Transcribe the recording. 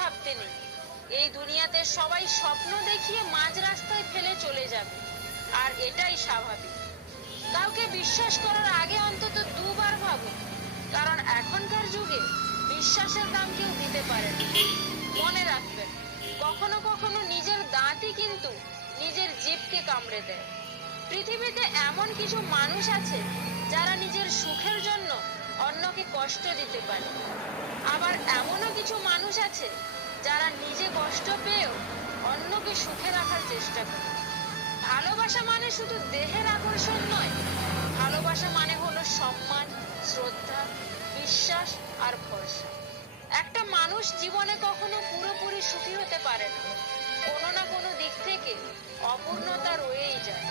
ভাবতে নেই। এই দুনিয়াতে সবাই স্বপ্ন দেখিয়ে মাঝ রাস্তায় ফেলে চলে যাবে, আর এটাই স্বাভাবিক। কাউকে বিশ্বাস করার আগে অন্তত দুবার ভাবুন, কারণ এখনকার যুগে বিশ্বাসের দাম কেউ দিতে পারে না। মনে রাখবেন, কখনো কখনো নিজের দাঁতই কিন্তু নিজের জিভকে কামড়ে দেয়। পৃথিবীতে এমন কিছু মানুষ আছে যারা নিজের সুখের জন্য অন্যকে কষ্ট দিতে পারে, আবার এমনও কিছু মানুষ আছে যারা নিজে কষ্ট পেয়েও অন্যকে সুখে রাখার চেষ্টা করে। ভালোবাসা মানে শুধু দেহের আকর্ষণ নয়, ভালোবাসা মানে হলো সম্মান, শ্রদ্ধা, বিশ্বাস আর ভরসা। একটা মানুষ জীবনে কখনো পুরোপুরি সুখী হতে পারে না, কোনো না কোনো দিক থেকে অপূর্ণতা রয়েই যায়।